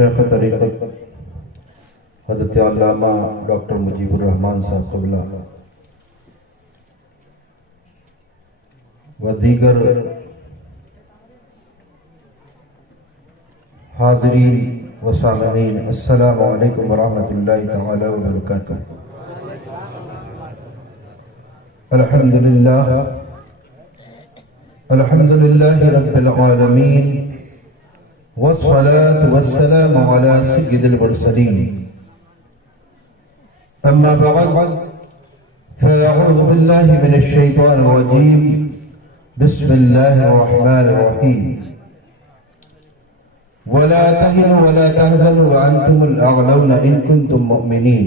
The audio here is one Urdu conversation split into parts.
شیخ طریقت حضرت علامہ ڈاکٹر مجیب الرحمان صاحب قبلہ و دیگر حاضرین و سامعین، السلام علیکم ورحمۃ اللہ تعالی وبرکاتہ۔ الحمدللہ رب العالمین والصلاة والسلام على سید المرسلین، اما بعد فاعوذ باللہ من الشیطان الرجیم، بسم اللہ الرحمن الرحیم۔ ولا تهنوا ولا تحزنوا وأنتم الأعلون إن كنتم مؤمنين۔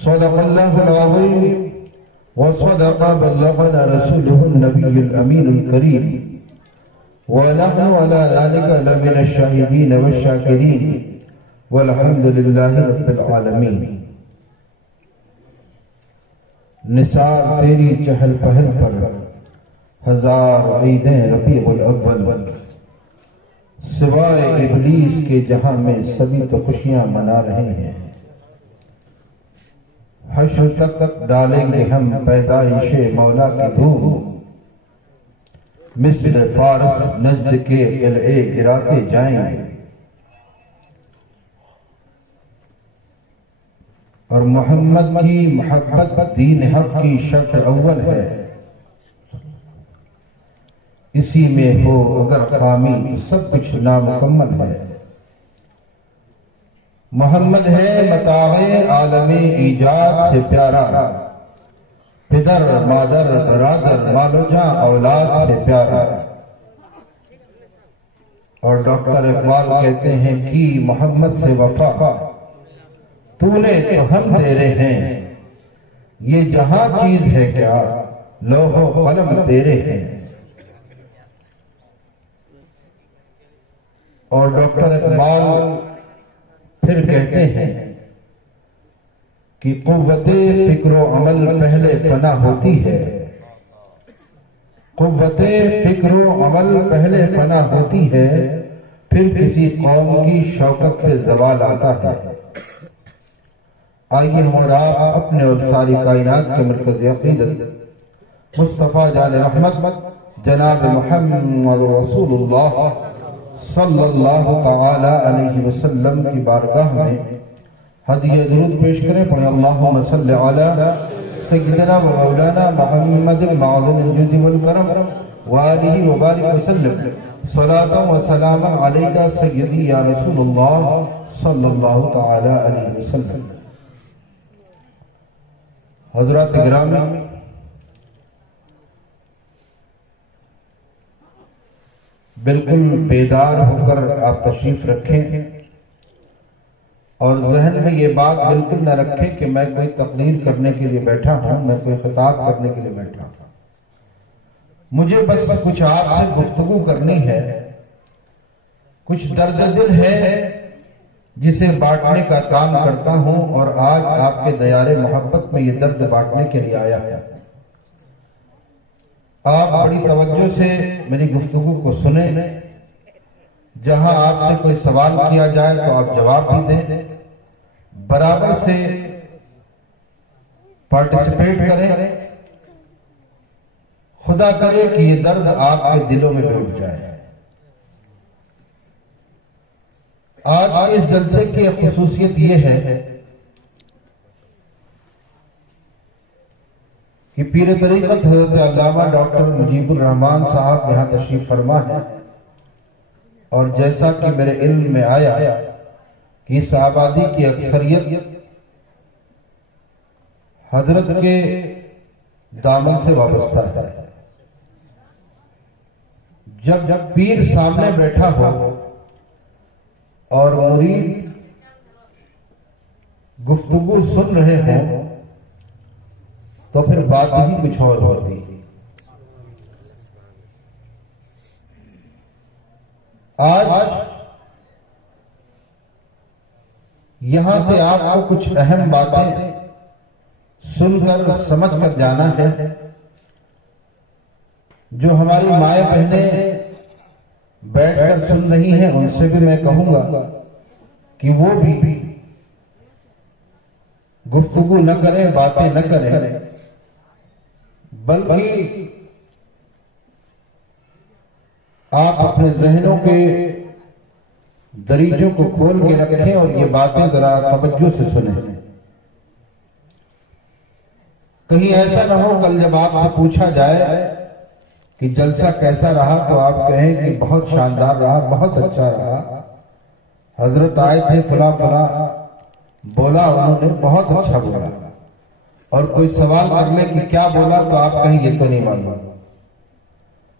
صدق الله العظيم وصدق بلغنا رسوله النبي الأمين الكريم، ونحن على ذلك لمن الشاهدين والشاكرين، والحمد لله رب العالمين۔ نثار تیری چہل پہل پر ہزار عیدیں ربیع الاول، سوائے ابلیس کے جہاں میں سبھی تو خوشیاں منا رہے ہیں۔ حشر تک ڈالیں گے ہم پیدائش مولا کی دھوم، مثل فارس نجد کے قلعے گراتے جائیں گے، اور محمد کی محبت دین حق کی شرط اول ہے، اسی میں ہو اگر خامی سب کچھ نامکمل ہے۔ محمد ہے متاع عالم ایجاد سے پیارا، پدر مادر برادر مال و جاں اولاد سے پیارا۔ اور ڈاکٹر اقبال کہتے ہیں کہ محمد سے وفا تو نے تو ہم تیرے ہیں، یہ جہاں چیز ہے کیا لوح و قلم تیرے ہیں۔ اور ڈاکٹر اقبال پھر کہتے ہیں کہ قوت فکر و عمل پہلے فنا ہوتی ہے، قوت فکر و عمل پہلے فنا ہوتی ہے، پھر کسی قوم کی شوکت سے زوال آتا ہے۔ آئیے ہم اور آپ اپنے اور ساری کائنات کے مرکز عقیدت مصطفیٰ جان رحمت جناب محمد رسول اللہ صلی اللہ تعالی علیہ وسلم کی بارگاہ میں ہدیہ درود پیش کریں۔ پڑھیں اللہم صلی علی سیدنا و مولانا محمد معظم الجود والکرم وآلہ وبارک وسلم، صلاۃ و سلام علیکہ سیدی یا رسول اللہ صلی اللہ تعالی علیہ وسلم۔ حضرات گرامی، بالکل بیدار ہو کر آپ تشریف رکھیں، اور ذہن میں یہ بات بالکل نہ رکھیں کہ میں کوئی تقریر کرنے کے لیے بیٹھا ہوں، میں کوئی خطاب کرنے کے لیے بیٹھا ہوں۔ مجھے بس کچھ آپ سے گفتگو کرنی ہے، کچھ درد دل ہے جسے بانٹنے کا کام کرتا ہوں، اور آج آپ کے دیار محبت میں یہ درد بانٹنے کے لیے آیا ہے۔ آپ بڑی توجہ سے میری گفتگو کو سنیں، جہاں آپ سے کوئی سوال کیا جائے تو آپ جواب بھی دیں، برابر سے پارٹیسپیٹ کریں۔ خدا کرے کہ یہ درد آپ کے دلوں میں بیٹھ جائے۔ آج اس جلسے کی خصوصیت یہ ہے کہ پیر طریقت حضرت علامہ ڈاکٹر مجیب الرحمان صاحب یہاں تشریف فرما ہے، اور جیسا کہ میرے علم میں آیا کہ اس آبادی کی اکثریت حضرت کے دامن سے وابستہ ہے۔ جب پیر سامنے بیٹھا ہو اور مرید گفتگو سن رہے ہوں تو پھر بات ہی کچھ اور ہوتی۔ آج یہاں سے آپ کو کچھ اہم باتیں سن کر سمجھ کر جانا ہے، جو ہماری مائیں بہنیں بیٹھ کر سن رہی ہیں ان سے بھی میں کہوں گا کہ وہ بھی گفتگو نہ کریں، باتیں نہ کریں، بلکہ آپ اپنے ذہنوں کے دریچوں کو کھول کے رکھیں اور یہ باتیں ذرا توجہ سے سنیں۔ کہیں ایسا نہ ہو کل جب آپ سے پوچھا جائے کہ جلسہ کیسا رہا تو آپ کہیں کہ بہت شاندار رہا، بہت اچھا رہا، حضرت آئے تھے فلاں فلاں بولا، انہوں نے بہت اچھا بولا، اور کوئی سوال کر لے کہ کیا بولا تو آپ کہیں یہ تو نہیں معلوم۔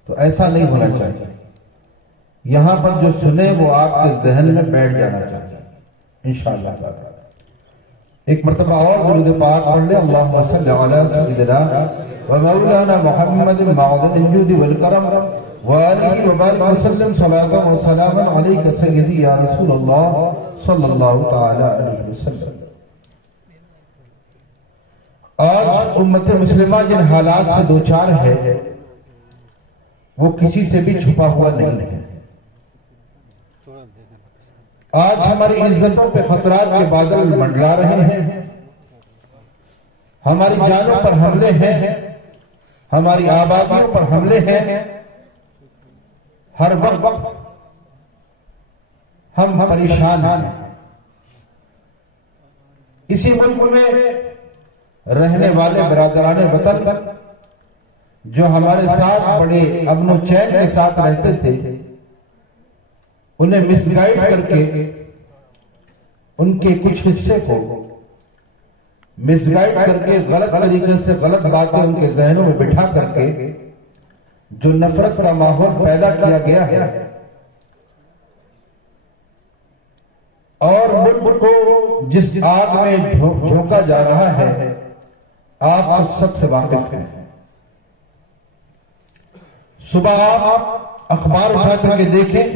تو ایسا نہیں ہونا چاہیے۔ یہاں پر جو سنے وہ آپ کے ذہن میں بیٹھ جانا چاہیے انشاءاللہ تعالی۔ ایک مرتبہ اور درود پاک پڑھ لیں، اللہم صلی علی سیدنا و مولانا محمد معدن الجود والکرم وآلہ وبارک وسلم صلاة و سلاما علیک سیدی یا رسول اللہ صلی اللہ تعالی علیہ وسلم۔ آج امت مسلمہ جن حالات سے دوچار ہے وہ کسی سے بھی چھپا ہوا نہیں ہے۔ آج ہماری عزتوں پہ خطرات کے بادل منڈلا رہے ہیں، ہماری جانوں پر حملے ہیں، ہماری آبادیوں پر حملے ہیں، ہر وقت ہم پریشان ہیں۔ اسی ملک میں رہنے والے برادران وطن جو ہمارے ساتھ بڑے امن و چین کے ساتھ رہتے تھے، انہیں مس گائیڈ کر کے ان کے کچھ حصے کو مس گائیڈ کر کے غلط طریقے سے غلط باتیں ان کے ذہنوں میں بٹھا کر کے جو نفرت کا ماحول پیدا کیا گیا ہے اور ملک کو جس آگ میں جھونکا جا رہا ہے، آپ سب سے واقف ہیں۔ صبح آپ اخبار اٹھا کر کے دیکھیں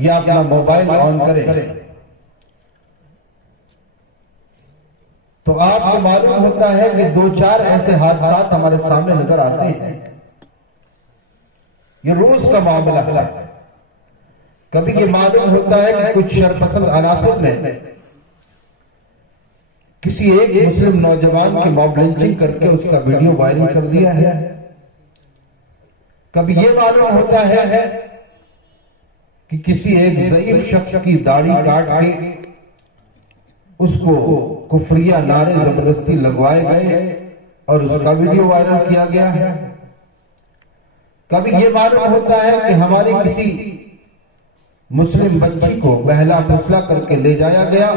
یا اپنا موبائل آن کریں تو آپ کو معلوم ہوتا ہے کہ دو چار ایسے حادثات ہمارے سامنے نظر آتے ہیں۔ یہ روز کا معاملہ ہے۔ کبھی یہ معلوم ہوتا ہے کہ کچھ شرپسند عناصر نے کسی ایک مسلم نوجوان کی موب لنچنگ کر کے اس کا ویڈیو وائرل کر دیا ہے۔ کبھی یہ معلوم ہوتا ہے کہ کسی ایک ضعیف شخص کی داڑھی کاٹ کے اس کو کفریہ نعرے زبردستی لگوائے گئے اور اس کا ویڈیو وائرل کیا گیا ہے۔ کبھی یہ معلوم ہوتا ہے کہ ہماری کسی مسلم بچی کو بہلا پھسلا کر کے لے جایا گیا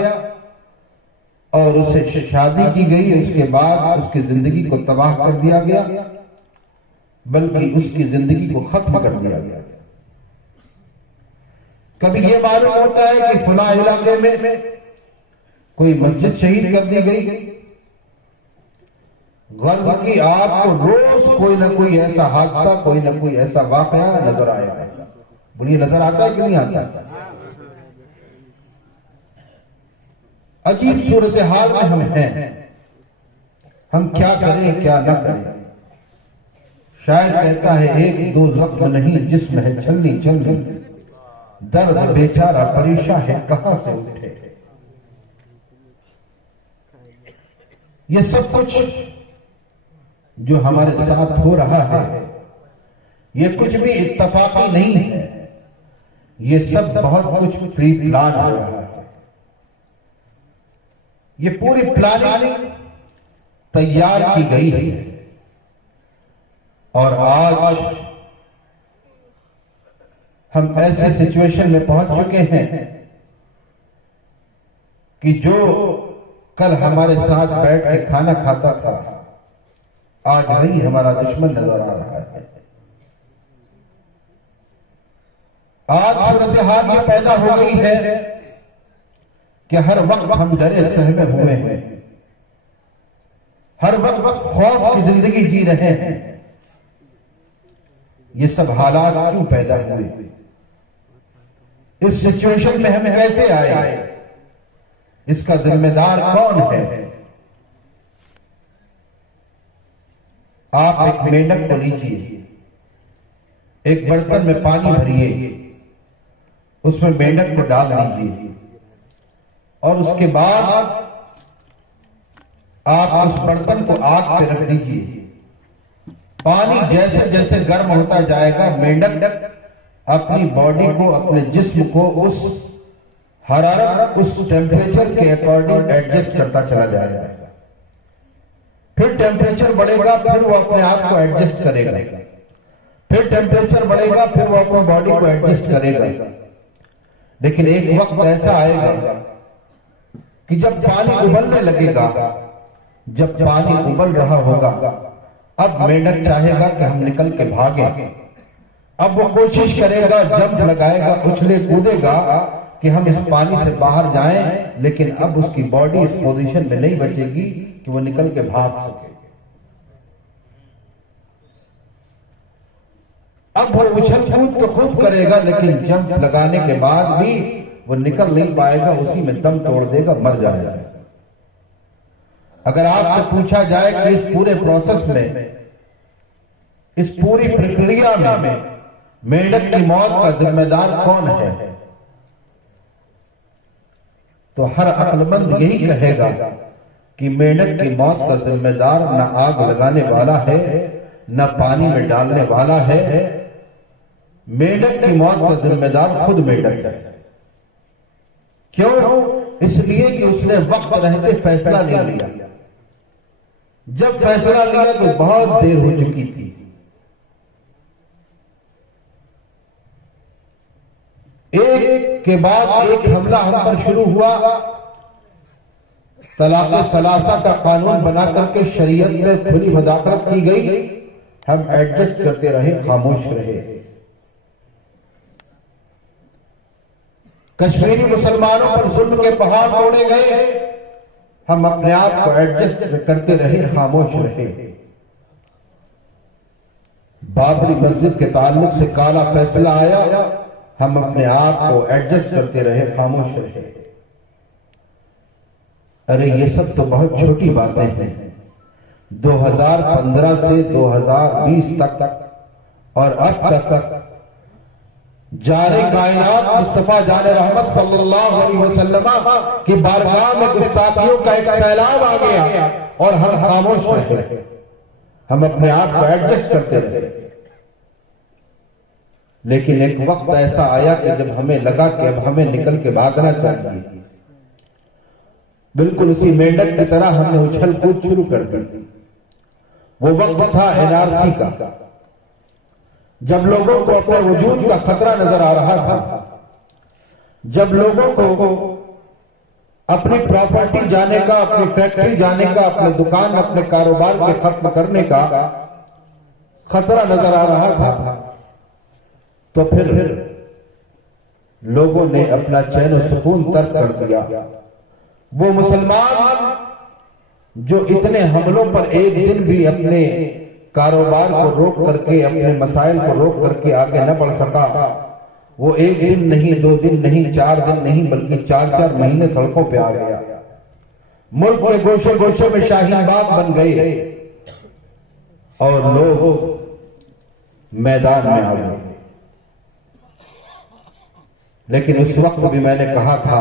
اور اسے شادی کی گئی، اس کے بعد اس کی زندگی کو تباہ کر دیا گیا، بلکہ اس کی زندگی کو ختم کر دیا گیا۔ کبھی یہ معلوم ہوتا ہے کہ فلاں علاقے میں کوئی مسجد شہید کر دی گئی۔ غرض کی آپ کو روز کوئی نہ کوئی ایسا حادثہ، کوئی نہ کوئی ایسا واقعہ نظر آئے گا۔ بولیے نظر آتا ہے کہ نہیں آتا؟ عجیب صورتحال میں ہم ہیں، ہم کیا کریں کیا نہ کریں۔ شاعر کہتا ہے ایک دو زخم نہیں جسم ہے چھلنی چھلنی، درد بیچارہ پریشان ہے کہاں سے اٹھے۔ یہ سب کچھ جو ہمارے ساتھ ہو رہا ہے یہ کچھ بھی اتفاقی نہیں ہے، یہ سب بہت کچھ پری پلان ہو رہا ہے۔ یہ پوری پلاننگ تیار کی گئی ہے اور آج ہم ایسے سچویشن میں پہنچ چکے ہیں کہ جو کل ہمارے ساتھ بیٹھ کے کھانا کھاتا تھا آج وہی ہمارا دشمن نظر آ رہا ہے۔ آج صورتحال یہ پیدا ہو گئی ہے کہ ہر وقت ہم ڈرے سہمے ہوئے ہیں، ہر وقت خوف کی زندگی جی رہے ہیں۔ یہ سب حالات کیوں پیدا ہوئے؟ اس سچویشن میں ہم کیسے آئے؟ اس کا ذمہ دار کون ہے؟ آپ ایک مینڈک کو لیجئے، ایک برتن میں پانی بھریے، اس میں مینڈک کو ڈال دیجیے، اور اس کے بعد آپ اس برتن کو آگ پہ رکھ دیجیے۔ پانی جیسے جیسے گرم ہوتا جائے گا، مینڈک اپنی باڈی کو، اپنے جسم کو اس حرارت، اس ٹیمپریچر کے اکارڈنگ ایڈجسٹ کرتا چلا جائے گا۔ پھر ٹیمپریچر بڑھے گا، پھر وہ اپنے آپ کو ایڈجسٹ کرے گا، پھر ٹیمپریچر بڑھے گا، پھر وہ اپنی باڈی کو ایڈجسٹ کرے گا۔ لیکن ایک وقت ایسا آئے گا کہ جب پانی ابلنے لگے گا، جب پانی ابل رہا ہوگا، اب مینڈک چاہے گا کہ ہم نکل کے بھاگیں۔ اب وہ کوشش کرے گا، جمپ لگائے گا، اچھلے کودے گا کہ ہم اس پانی سے باہر جائیں، لیکن اب اس کی باڈی اس پوزیشن میں نہیں بچے گی کہ وہ نکل کے بھاگ سکے۔ اب وہ اچھل کود تو خوب کرے گا، لیکن جمپ لگانے کے بعد بھی وہ نکل نہیں پائے گا، اسی میں دم توڑ دے گا، مر جائے گا۔ اگر آپ سے پوچھا جائے کہ اس پورے پروسیس میں، اس پوری پرکریا میں مینڈک کی موت کا ذمہ دار کون ہے، تو ہر عقل مند یہی کہے گا کہ مینڈک کی موت کا ذمہ دار نہ آگ لگانے والا ہے، نہ پانی میں ڈالنے والا ہے۔ مینڈک کی موت کا ذمہ دار خود مینڈک ہے۔ کیوں؟ اس لیے کہ اس نے وقت رہتے فیصلہ نہیں لیا۔ جب فیصلہ لیا تو بہت دیر ہو چکی تھی۔ ایک کے بعد ایک حملہ ہم پر شروع ہوا۔ طلاق ثلاثہ کا قانون بنا کر کے شریعت میں کھلی مداخلت کی گئی، ہم ایڈجسٹ کرتے رہے، خاموش رہے۔ کشمیری مسلمانوں پر ظلم کے پہاڑ توڑے گئے، ہم اپنے آپ کو ایڈجسٹ کرتے رہے، خاموش رہے۔ بابری مسجد کے تعلق سے کالا فیصلہ آیا، ہم اپنے آپ کو ایڈجسٹ کرتے رہے، خاموش رہے۔ ارے یہ سب تو بہت چھوٹی باتیں ہیں۔ 2015 سے 2020 تک اور اب تک جاری کائنات مصطفیٰ جان رحمت صلی اللہ علیہ وسلم کی بارگاہ میں گستاخیوں کا ایک سیلاب آ گیا، اور ہم خاموش رہے، ہم اپنے آپ کو ایڈجسٹ کرتے رہے۔ لیکن ایک وقت ایسا آیا کہ جب ہمیں لگا کہ اب ہمیں نکل کے بھاگنا چاہیے۔ بالکل اسی مینڈک کی طرح ہم نے اچھل کود شروع کر دی۔ وہ وقت تھا NRC کا، جب لوگوں کو اپنے وجود کا خطرہ نظر آ رہا تھا، جب لوگوں کو اپنی پراپرٹی جانے کا، اپنی فیکٹری جانے کا، اپنے دکان، اپنے کاروبار کے ختم کرنے کا خطرہ نظر آ رہا تھا، تو پھر لوگوں نے اپنا چین و سکون ترک کر دیا۔ وہ مسلمان جو اتنے حملوں پر ایک دن بھی اپنے کاروبار کو روک کر کے، اپنے مسائل کو روک کر کے آگے نہ بڑھ سکا، وہ ایک دن نہیں، 2 دن نہیں، 4 دن نہیں، بلکہ 4 مہینے سڑکوں پہ آ گیا۔ ملک کے گوشے گوشے میں شاہین باغ بن گئے اور لوگ میدان میں آ گئے۔ لیکن اس وقت بھی میں نے کہا تھا،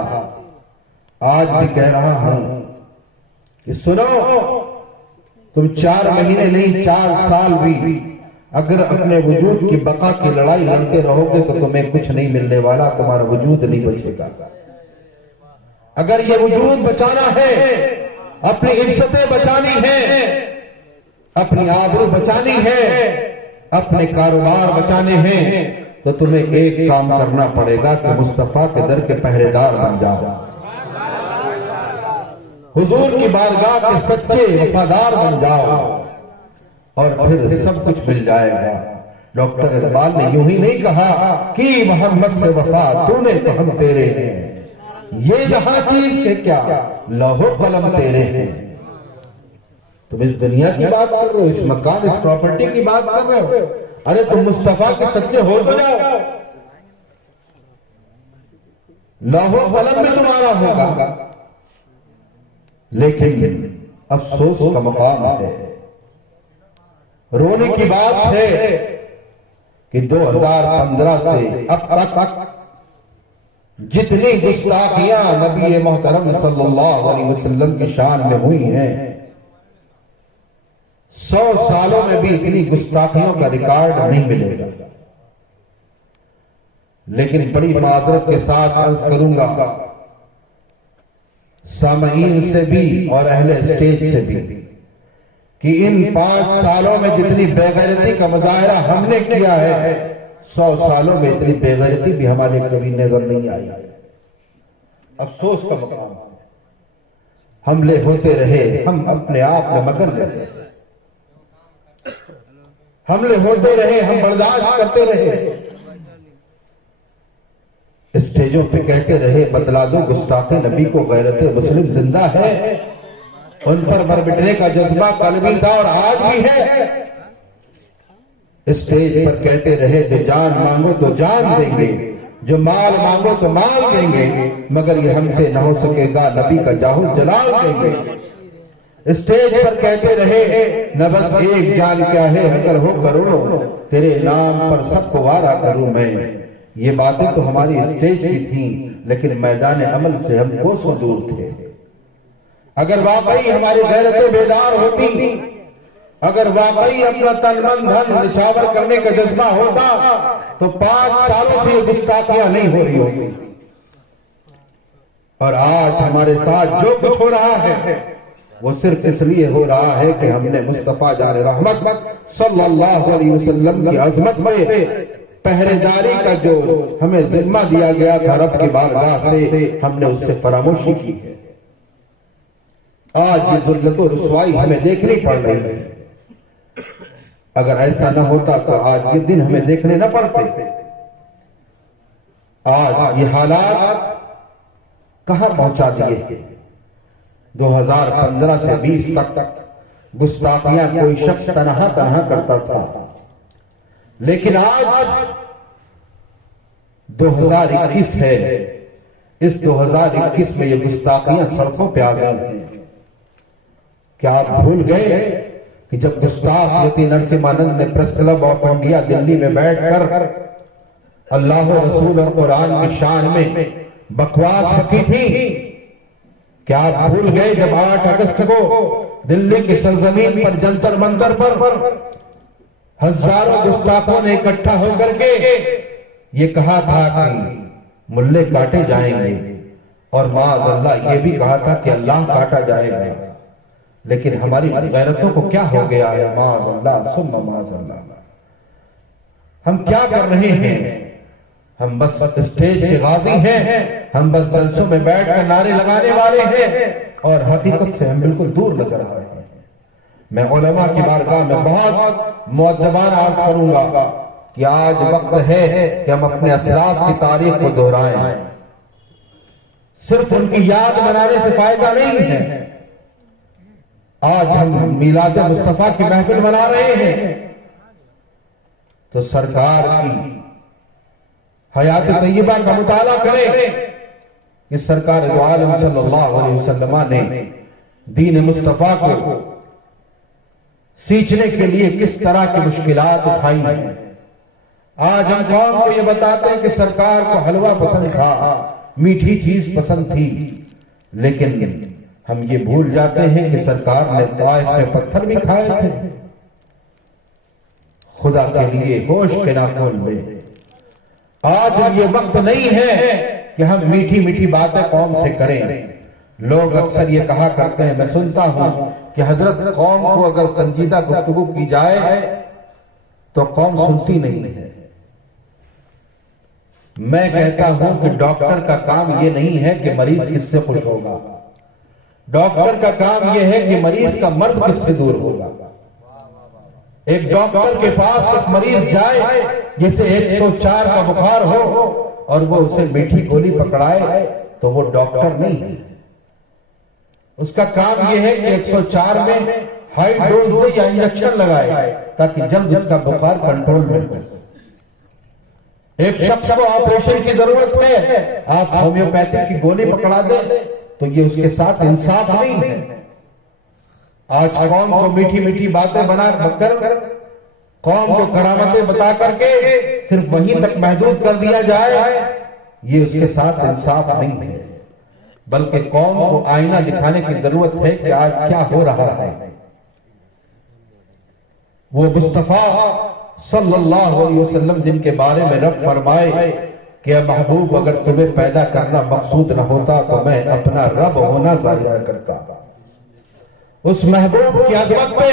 آج بھی کہہ رہا ہوں کہ سنو، تم 4 مہینے نہیں، 4 سال بھی اگر اپنے وجود کی بقا کی لڑائی لڑتے رہو گے تو تمہیں کچھ نہیں ملنے والا، تمہارا وجود نہیں بچے گا۔ اگر یہ وجود بچانا ہے، اپنی عزتیں بچانی ہیں، اپنی آبرو بچانی ہے، اپنے کاروبار بچانے ہیں، تو تمہیں ایک کام کرنا پڑے گا کہ مصطفیٰ کے در کے پہرے دار بن جاؤ، حضور کی بارگاہ کے سچے وفادار بن جاؤ، اور پھر سب کچھ مل جائے گا۔ ڈاکٹر اقبال نے یوں ہی نہیں کہا کہ محمد سے وفا تو نے تو ہم تیرے ہیں، یہ جہاں چیز کے کیا لوح و قلم تیرے ہیں۔ تم اس دنیا کی بات کر رہے ہو، اس مکان، اس پراپرٹی کی بات کر رہے ہو، ارے تم مصطفیٰ کے سچے ہو تو جاؤ، لوح و قلم میں تمہارا ہوگا۔ لیکن افسوس کا مقام ہے، رونے کی بات ہے کہ 2015 سے اب تک جتنی گستاخیاں نبی محترم صلی اللہ علیہ وسلم کی شان میں ہوئی ہیں، 100 سالوں میں بھی اتنی گستاخیوں کا ریکارڈ نہیں ملے گا۔ لیکن بڑی معذرت کے ساتھ عرض کروں گا سامعین سے بھی اور اہل اسٹیج سے بھی کہ ان 5 سالوں میں جتنی بے غیرتی کا مظاہرہ ہم نے کیا ہے، 100 سالوں میں اتنی بے غیرتی بھی ہمارے کبھی نظر نہیں آئی۔ افسوس کا مقام ہے، حملے ہوتے رہے، ہم اپنے آپ میں مگن رہے، حملے ہوتے رہے، ہم برداشت کرتے رہے، اسٹیجوں پہ کہتے رہے بتلا دو گستاخ نبی کو غیرت مسلم زندہ ہے، ان پر مر مٹنے کا جذبہ کل بھی تھا اور آج بھی ہے۔ اسٹیج پر کہتے رہے جو جان مانگو تو جان دیں گے، جو مال مانگو تو مال دیں گے، مگر یہ ہم سے نہ ہو سکے گا، نبی کا جاہو جلال دیں گے۔ اسٹیج پر کہتے رہے نہ بس ایک جان کیا ہے، اگر ہو کروڑوں تیرے نام پر سب کو وارا کروں میں۔ یہ باتیں تو ہماری اسٹیج کی تھیں، لیکن میدان عمل سے ہم کوسوں دور تھے۔ اگر واقعی ہماری غیرتیں بیدار ہوتی، اگر واقعی اپنا تن من دھن نچھاور کرنے کا جذبہ ہوتا تو 5 سالوں سے یہ گستاخیاں نہیں ہو رہی ہوتی۔ اور آج ہمارے ساتھ جو کچھ ہو رہا ہے وہ صرف اس لیے ہو رہا ہے کہ ہم نے مصطفیٰ جان رحمت صلی اللہ علیہ وسلم کی عظمت میں پہرے داری کا جو ہمیں ذمہ دیا گیا تھا رب کی بارگاہ سے، ہم نے اس سے فراموشی کی ہے۔ آج یہ ذلت و رسوائی ہمیں دیکھنی پڑ رہی ہے۔ اگر ایسا نہ ہوتا تو آج یہ دن ہمیں دیکھنے نہ پڑتے۔ آج یہ حالات کہاں پہنچا دیے؟ 2015 سے 20 تک گستاخیاں کوئی شخص تنہا کرتا تھا، لیکن آج 2021 ہے، اس 2021 میں یہ گستاخیاں سڑکوں پہ آ گئی ہیں۔ کیا آپ بھول گئے کہ جب گستاخ یتی نرسمہانند نے پریس کلب آف انڈیا دلی میں بیٹھ کر اللہ و رسول اور قرآن کی شان میں بکواس کی تھی؟ کیا آپ بھول گئے جب 8 اگست کو دلی کی سرزمین پر جنتر منتر پر ہزاروں گستاخوں نے اکٹھا ہو کر کے یہ کہا تھا کہ ملے کاٹے جائیں گے، اور معاذ اللہ یہ بھی کہا تھا کہ اللہ کاٹا جائے گا؟ لیکن ہماری غیرتوں کو کیا ہو گیا ہے؟ معاذ اللہ ثم معاذ اللہ۔ ہم کیا کر رہے ہیں؟ ہم بس اسٹیج کے غازی ہیں، ہم بس جلسوں میں بیٹھ کر نعرے لگانے والے ہیں، اور حقیقت سے ہم بالکل دور نظر آ رہے ہیں۔ میں علماء کی بارگاہ میں بہت مؤدبانہ عرض کروں گا کہ آج وقت ہے کہ ہم اپنے اسلاف کی تاریخ کو دہرائیں۔ صرف ان کی یاد منانے سے فائدہ نہیں ہے۔ آج ہم میلاد مصطفیٰ کی محفل منا رہے ہیں تو سرکار کی حیات طیبہ کا مطالعہ کریں کہ سرکار دو عالم صلی اللہ علیہ وسلم نے دین مصطفیٰ کو سیکھنے کے لیے کس طرح کی مشکلات اٹھائی ہیں۔ آج ہم قوم کو یہ بتاتے ہیں کہ سرکار کو حلوہ پسند تھا، میٹھی چیز پسند تھی، لیکن ہم یہ بھول جاتے ہیں کہ سرکار نے طائف میں پتھر بھی کھائے تھے۔ خدا کے لیے ہوش کے ناخن لیں۔ آج یہ وقت نہیں ہے کہ ہم میٹھی میٹھی باتیں قوم سے کریں۔ لوگ اکثر یہ کہا کرتے ہیں، میں سنتا ہوں کہ حضرت قوم کو اگر سنجیدہ گفتگو کی جائے تو قوم سنتی نہیں ہے۔ میں کہتا ہوں کہ ڈاکٹر کا کام یہ نہیں ہے کہ مریض کس سے خوش ہوگا، ڈاکٹر کا کام یہ ہے کہ مریض کا مرض کس سے دور ہوگا۔ ایک ڈاکٹر کے پاس ایک مریض جائے جسے 104 کا بخار ہو اور وہ اسے میٹھی گولی پکڑائے تو وہ ڈاکٹر نہیں ہے۔ اس کا کام یہ ہے کہ 104 میں ہائی ڈوز دے یا انجیکشن لگائے تاکہ جلد اس کا بخار کنٹرول میں ہو۔ ایک شخص کو آپریشن کی ضرورت ہے، آپ ہومیوپیتھی کی گولی پکڑا دیں تو یہ اس کے ساتھ انصاف نہیں ہے۔ آج قوم کو میٹھی میٹھی باتیں بنا کر قوم کو کرامتیں بتا کر کے صرف وہیں تک محدود کر دیا جائے، یہ اس کے ساتھ انصاف نہیں ہے، بلکہ قوم کو آئینہ دکھانے کی ضرورت ہے کہ آج کیا ہو رہا ہے۔ وہ مصطفیٰ صلی اللہ علیہ وسلم جن کے بارے میں رب فرمائے کہ اے محبوب اگر تمہیں پیدا کرنا مقصود نہ ہوتا تو میں اپنا رب ہونا ظاہر کرتا، اس محبوب کی عظمت پہ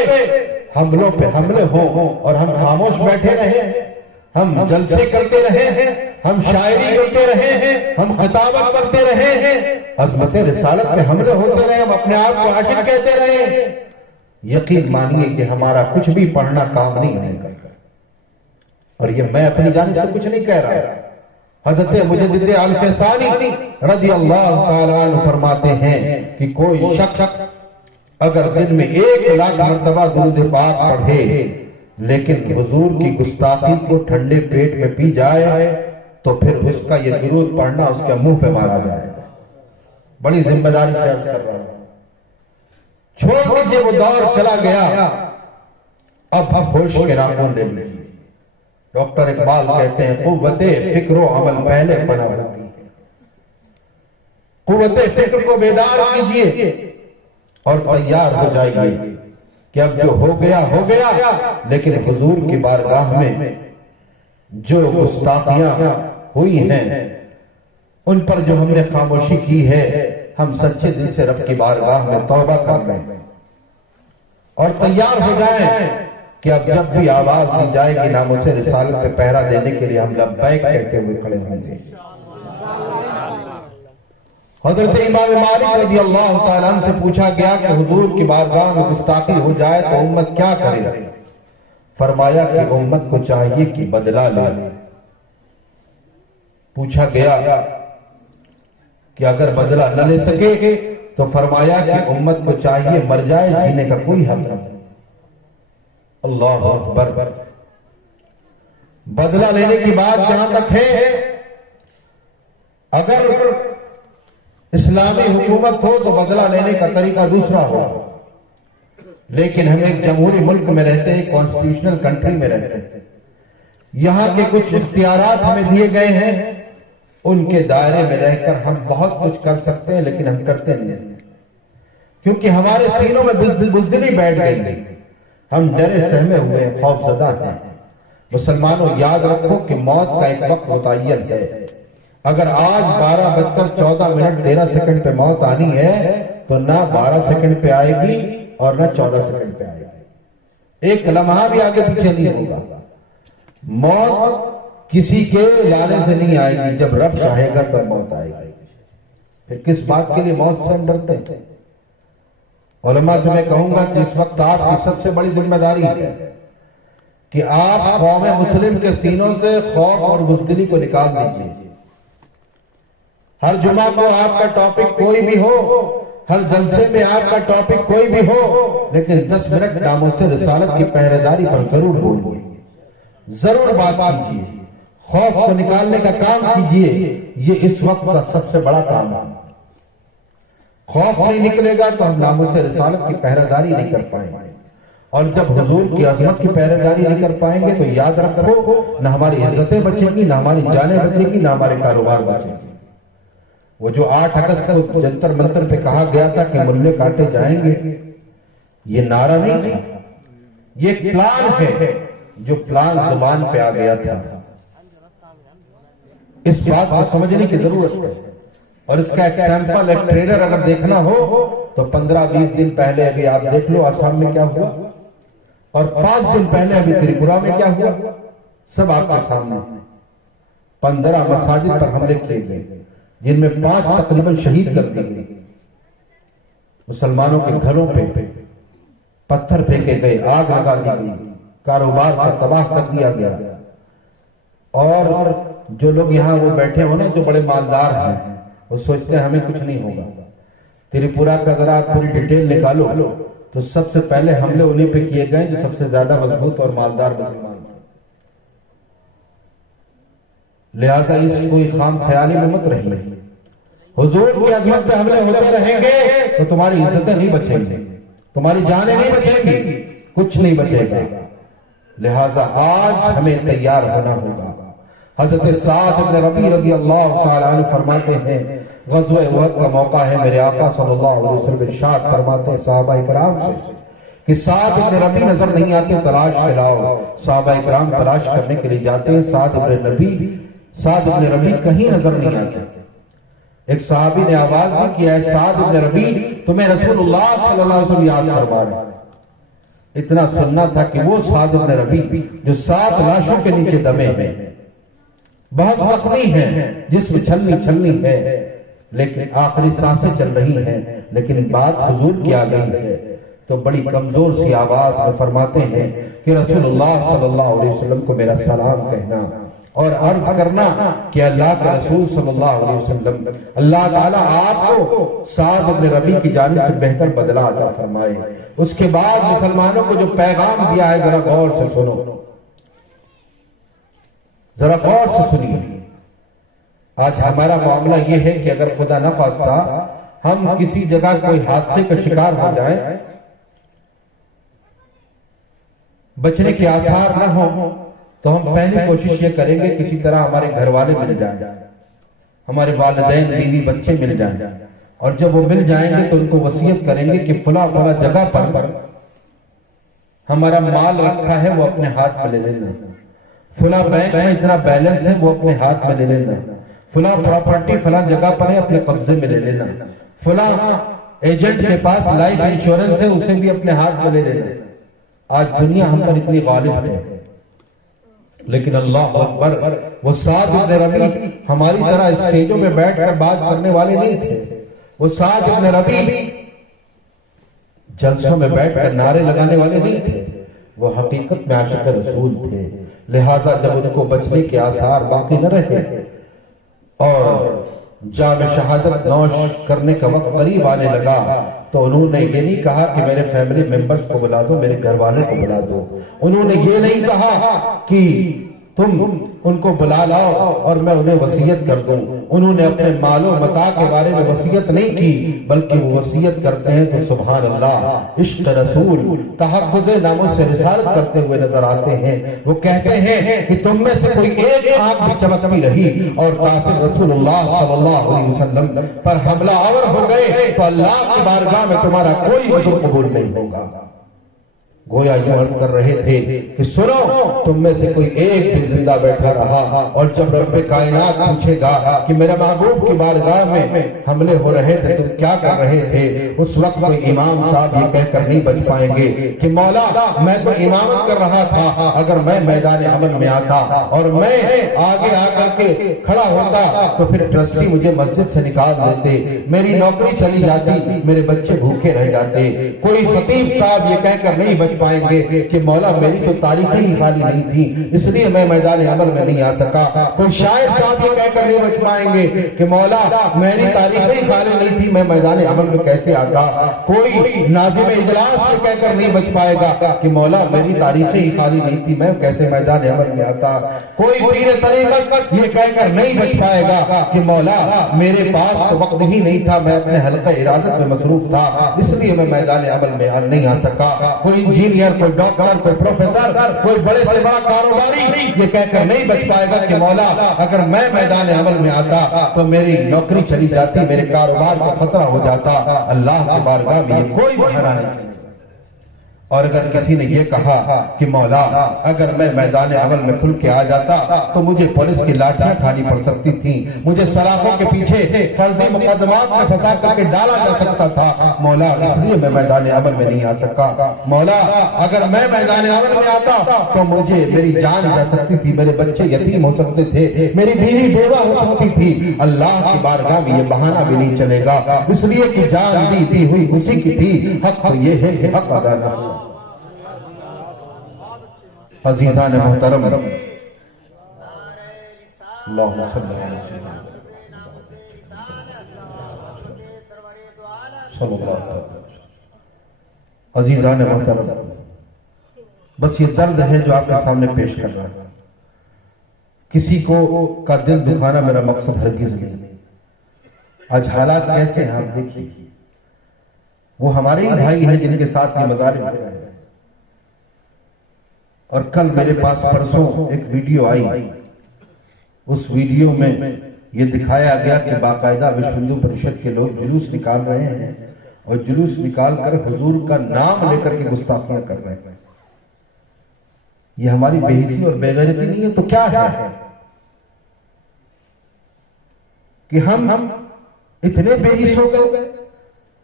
حملوں پہ حملے ہوں اور ہم خاموش بیٹھے رہے، ہم جلسے کرتے رہے ہیں، ہم شاعری کرتے رہے ہیں، ہم خطابت کرتے رہے ہیں، عظمت رسالت پہ حملے ہوتے رہے، ہم اپنے آپ کو عاشق کہتے رہے، یقین مانیے کہ ہمارا کچھ بھی پڑھنا کام نہیں آئے گا۔ اور یہ میں اپنی جانب سے کچھ نہیں کہہ رہا، حضرت مجدد الفسانی رضی اللہ تعالیٰ عنہ فرماتے ہیں کہ کوئی شخص اگر دن میں 1,00,000 مرتبہ درود پاک پڑھے لیکن حضور کی گستاخی کو ٹھنڈے پیٹ میں پی جائے تو پھر اس کا یہ درود پڑھنا اس کے منہ پہ مارا جائے گا۔ بڑی ذمہ داری سے عرض کر رہا ہوں، چھوڑ دیجئے وہ دور چلا گیا، اب ہوش کے ناخن لے لیجیے۔ ڈاکٹر اقبال کہتے ہیں قوت فکر و عمل پہلے فنا ہوتی ہے، قوت فکر کو بیدار کیجئے اور تیار ہو جائیے کہ اب جو ہو گیا ہو گیا، لیکن حضور کی بارگاہ میں جو گستاخیاں ہوئی ہیں ان پر جو ہم نے خاموشی کی ہے، ہم سچے دل سے رب کی بارگاہ میں توبہ کر لیں اور تیار ہو جائیں کہ اب جب بھی آواز دی جائے گی ناموس رسالت پہ پہرا دینے کے لیے ہم لبیک کہتے ہوئے کھڑے ہوں گے۔ حضرت امام مالک رضی اللہ تعالیٰ عنہ سے پوچھا گیا کہ حضور کی بارگاہ میں گستاخی ہو جائے تو امت کیا کرے؟ فرمایا کہ امت کو چاہیے کہ بدلہ لے۔ پوچھا گیا کہ اگر بدلہ نہ لے سکے تو فرمایا کہ امت کو چاہیے مر جائے، جینے کا کوئی حق نہیں۔ اللہ اکبر۔ بدلہ لینے کی بات جہاں تک ہے، اگر اسلامی حکومت ہو تو بدلہ لینے کا طریقہ دوسرا ہو، لیکن ہم ایک جمہوری ملک میں رہتے ہیں، کانسٹیٹیوشنل کنٹری میں رہتے ہیں، یہاں کے کچھ اختیارات ہمیں دیے گئے ہیں، ان کے دائرے میں رہ کر ہم بہت کچھ کر سکتے ہیں لیکن ہم کرتے نہیں ہیں، کیونکہ ہمارے سینوں میں بزدلی بیٹھ گئی، ہم ڈرے سہمے ہوئے ہیں، خوف زدہ ہیں۔ مسلمانوں یاد رکھو کہ موت کا ایک وقت متعین ہے، اگر آج 12:14:13 پہ موت آنی ہے تو نہ 12 سیکنڈ پہ آئے گی اور نہ 14 سیکنڈ پہ آئے گی، ایک لمحہ بھی آگے پیچھے نہیں ہوگا۔ موت کسی کے لانے سے نہیں آئے گی، جب رب چاہے گا تب موت آئے گی۔ پھر کس بات کے لیے موت سے ہم ڈرتے ہیں؟ علماء سے میں کہوں گا کہ اس وقت آپ کی سب سے بڑی ذمہ داری ہے کہ آپ قوم مسلم کے سینوں سے خوف اور بزدلی کو نکال دیجئے۔ ہر جمعہ کو آپ کا ٹاپک کوئی بھی ہو، ہر جلسے میں آپ کا ٹاپک کوئی بھی ہو، لیکن 10 منٹ ناموس رسالت کی پہرےداری پر ضرور بولیے، ضرور بات کیجئے، خوف کو نکالنے کا کام کیجئے۔ یہ اس وقت کا سب سے بڑا کام ہے۔ خوف نہیں نکلے گا تو ہم ناموس رسالت کی پہرےداری نہیں کر پائیں گے، اور جب حضور کی عظمت کی پہرےداری نہیں کر پائیں گے تو یاد رکھو نہ ہماری عزتیں بچیں گی، نہ ہماری جانیں بچیں گی، نہ ہمارے کاروبار بچیں گے۔ وہ جو 8 اگست کو جنتر منتر پہ کہا گیا تھا کہ ملے کاٹے جائیں گے، یہ نعرہ نہیں تھا، یہ ایک پلان ہے، جو پلان زبان پہ آ گیا تھا۔ اس بات کو سمجھنے کی ضرورت ہے، اور اس کا ایک سیمپل، ایک ٹریلر اگر دیکھنا ہو تو 15-20 دن پہلے ابھی آپ دیکھ لو آسام میں کیا ہوا، اور 5 دن پہلے ابھی تریپورہ میں کیا ہوا، سب آپ کے سامنے۔ 15 مساجد پر حملے کیے گئے، جن میں 5 تقریباً شہید کر دی گئی۔ مسلمانوں کے گھروں پہ پتھر پھینکے گئے، آگ لگا دی گئی، کاروبار کو تباہ کر دیا گیا، اور جو لوگ یہاں وہ بیٹھے ہو نا، جو بڑے مالدار ہیں، وہ سوچتے ہیں ہمیں کچھ نہیں ہوگا۔ تریپورہ کا ذرا آپ پوری ڈیٹیل نکالو تو سب سے پہلے حملے انہیں پہ کیے گئے جو سب سے زیادہ مضبوط اور مالدار مسلمان تھے۔ لہذا اس کوئی خام خیالی میں مت رہیے، حضور کی عظمت پہ حملے ہوتے رہیں گے تو تمہاری عزتیں نہیں بچیں گی، تمہاری جانیں نہیں بچیں گی، کچھ نہیں بچے گا۔ لہذا آج ہمیں تیار ہونا ہوگا۔ حضرت سعد بن ربیع رضی اللہ تعالیٰ عنہ فرماتے ہیں غزوہ احد کا موقع ہے، میرے آقا صلی اللہ علیہ وسلم ارشاد فرماتے ہیں صحابہ کرام سے کہ سعد بن ربیع نظر نہیں آتے، تلاش کراؤ۔ صحابہ کرام تلاش کرنے کے لیے جاتے ہیں، سعد بن ربیع کہیں نظر نہیں آتے۔ ایک صحابی نے آواز دی کہ اے سعد بن ربیع، تمہیں رسول اللہ صلی اللہ علیہ وسلم یاد فرما رہے ہیں۔ اتنا سننا تھا کہ وہ سعد بن ربیع جو 7 لاشوں کے نیچے دبے ہیں، بہت زخمی ہیں، جسم چھلنی ہے، لیکن آخری سانسیں چل رہی ہیں، لیکن بات حضور کی آ گئی ہے تو بڑی کمزور سی آواز میں فرماتے ہیں کہ رسول اللہ صلی اللہ علیہ وسلم کو میرا سلام کہنا اور عرض کرنا کہ اللہ کے رسول صلی اللہ علیہ وسلم اللہ تعالیٰ آپ کو سعد بن ربیع کی جانب سے بہتر بدلہ عطا فرمائے۔ اس کے بعد مسلمانوں کو جو پیغام دیا ہے ذرا غور سے سنو، ذرا غور سے سنیے۔ آج ہمارا معاملہ یہ ہے کہ اگر خدا نہ خواستہ ہم کسی جگہ کوئی حادثے کا شکار ہو جائیں، بچنے کے آثار نہ ہوں، تو ہم پہلی کوشش یہ کریں گے کسی طرح ہمارے گھر والے مل جائیں، ہمارے والدین بیوی بچے مل جائیں، اور جب وہ مل جائیں گے تو ان کو وصیت کریں گے کہ فلاں جگہ پر ہمارا مال رکھا ہے وہ اپنے ہاتھ میں لے لینا، فلاں بینک میں اتنا بیلنس ہے وہ اپنے ہاتھ میں لے لینا، فلاں پراپرٹی فلاں جگہ پر ہے اپنے قبضے میں لے لینا، فلاں ایجنٹ کے پاس لائف انشورنس ہے اسے بھی اپنے ہاتھ میں لے لینا۔ آج دنیا ہم پر اتنی غالب ہے، لیکن اللہ اکبر وہ سعد بن ربیع ہماری طرح اسٹیجوں میں بیٹھ کر بات کرنے والے نہیں تھے۔ وہ سعد بن ربیع جلسوں میں بیٹھ کر نعرے لگانے والے نہیں تھے، وہ حقیقت میں عاشق رسول تھے۔ لہٰذا جب ان کو بچنے کے آثار باقی نہ رہے اور جام شہادت نوش کرنے کا وقت قریب آنے لگا تو انہوں نے یہ نہیں کہا کہ میرے فیملی ممبرز کو بلا دو، میرے گھر والوں کو بلا دو۔ انہوں نے یہ نہیں کہا کہ تم ان کو بلا لاؤ اور میں انہیں وصیت کر دوں۔ انہوں نے اپنے مال و متاع کے بارے میں وصیت نہیں کی، بلکہ وہ وصیت کرتے ہیں تو سبحان اللہ عشق رسول تحفظ ناموس سے رسالت کرتے ہوئے نظر آتے ہیں۔ وہ کہتے ہیں کہ تم میں سے کوئی ایک آنکھ بھی چمکتی رہی اور کافر رسول اللہ صلی اللہ علیہ وسلم پر حملہ آور ہو گئے تو اللہ کی بارگاہ میں تمہارا کوئی عذر قبول نہیں ہوگا۔ گویا یوں عرض کر رہے تھے کہ سنو، تم میں سے کوئی ایک بھی زندہ بیٹھا رہا اور جب رب کائنات پوچھے گا کہ میرے محبوب کی بارگاہ میں حملے ہو رہے تھے تم کیا کر رہے تھے، اس وقت کوئی امام صاحب یہ کہہ کر نہیں بچ پائیں گے کہ مولا میں تو امامت کر رہا تھا، اگر میں میدان عمل میں آتا اور میں آگے آ کر کے کھڑا ہوتا تو پھر ٹرسٹی مجھے مسجد سے نکال دیتے، میری نوکری چلی جاتی، میرے بچے بھوکے رہ جاتے۔ کوئی خطیب صاحب یہ کہہ کر نہیں بچ پائیں گے کہ مولا میری تو تاریخیں ہی خالی نہیں تھی اس لیے میں میدان عمل میں نہیں آ سکا۔ کوئی شاعر صاحب یہ کہہ کر نہیں بچ پائیں گے کہ مولا میری تاریخیں ہی خالی نہیں تھی میں میدان عمل میں کیسے آتا۔ کوئی ناظم اجلاس یہ کہہ کر نہیں بچ پائے گا کہ مولا میری تاریخیں ہی خالی نہیں تھی میں کیسے میدان عمل میں آتا۔ کوئی پیر طریقت یہ کہہ کر نہیں بچ پائے گا کہ مولا میرے پاس تو وقت ہی نہیں تھا، میں اپنے حلقہ ارادت میں مصروف تھا اس لیے میں میدان عمل میں نہیں آ سکا۔ کوئی انجینئر، کوئی ڈاکٹر، کوئی پروفیسر، کوئی بڑے سے بڑا کاروباری یہ کہہ کر نہیں بچ پائے گا کہ مولا اگر میں میدان عمل میں آتا تو میری نوکری چلی جاتی، میرے کاروبار کو خطرہ ہو جاتا۔ اللہ کی بارگاہ میں یہ کوئی بہانہ نہیں۔ اور اگر کسی نے یہ کہا کہ مولا اگر میں میدان عمل میں کھل کے آ جاتا تو مجھے پولیس کی لاٹھیاں کھانی پڑ سکتی تھیں، مجھے سلاخوں کے پیچھے فرضی مقدمات میں پھنسا کر کے ڈالا جا سکتا تھا، مولا اس لیے میں میدان عمل میں نہیں آ سکا۔ مولا اگر میں میدان عمل میں آتا تو مجھے میری جان جا سکتی تھی، میرے بچے یتیم ہو سکتے تھے، میری بیوی بیوہ ہو سکتی تھی۔ اللہ کی بارگاہ میں یہ بہانہ بھی نہیں چلے گا، اس لیے کہ جان دی ہوئی اسی کی تھی، حق تو یہ ہے کہ حق ادا نہ ہوا۔ عزیزان محترم، اللہم صلی اللہ علیہ وسلم صلی اللہ علیہ وسلم۔ عزیزان محترم، بس یہ درد ہے جو آپ کے سامنے پیش کر رہا ہے، کسی کو کا دل دکھانا میرا مقصد ہرگز نہیں۔ آج حالات کیسے ہیں آپ دیکھیے، وہ ہمارے ہی بھائی ہیں جن کے ساتھ یہ مظالم ہو رہے ہیں، اور کل میرے پاس پرسوں ایک ویڈیو آئی، اس ویڈیو میں یہ دکھایا گیا کہ باقاعدہ وشو ہندو پریشد کے لوگ جلوس نکال رہے ہیں اور جلوس نکال کر حضور کا نام لے کر کے گستاخیاں کر رہے ہیں۔ یہ ہماری بے حسی اور بے غیرتی نہیں ہے تو کیا ہے کہ ہم اتنے بے حس ہو گئے،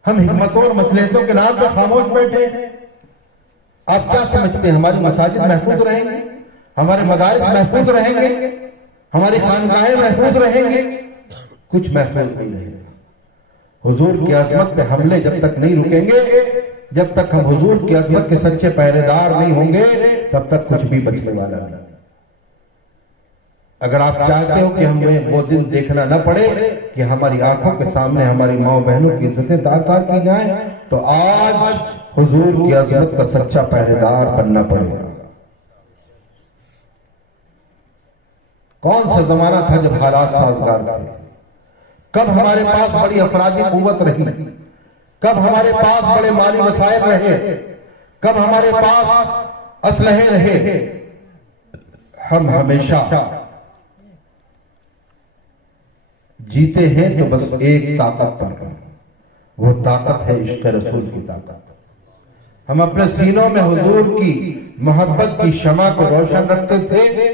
ہم حکمتوں اور مصلحتوں کے نام پہ خاموش بیٹھے ہیں۔ آپ کیا سمجھتے ہیں ہماری مساجد محفوظ رہیں گے، ہمارے مدارس محفوظ رہیں گے، ہماری خانقاہیں محفوظ رہیں گے؟ کچھ محفوظ نہیں رہے گا۔ حضور کی عظمت پہ حملے جب تک نہیں رکیں گے، جب تک ہم حضور کی عظمت کے سچے پہرے دار نہیں ہوں گے، تب تک کچھ بھی بچنے والا نہیں۔ اگر آپ چاہتے ہو کہ ہمیں وہ دن دیکھنا نہ پڑے کہ ہماری آنکھوں کے سامنے ہماری ماں بہنوں کی عزتیں تار تار کی جائیں، تو آج حضور کی عظمت کا سچا پہرے دار بننا پڑے گا۔ کون سا زمانہ تھا جب حالات سازگار تھے؟ کب ہمارے پاس بڑی افرادی قوت رہی، کب ہمارے پاس بڑے مالی وسائل رہے، کب ہمارے پاس اسلحے رہے۔ ہم ہمیشہ جیتے ہیں تو بس ایک طاقت پر، وہ طاقت ہے عشق رسول کی طاقت۔ ہم اپنے سینوں میں حضور کی محبت کی شمع کو روشن رکھتے تھے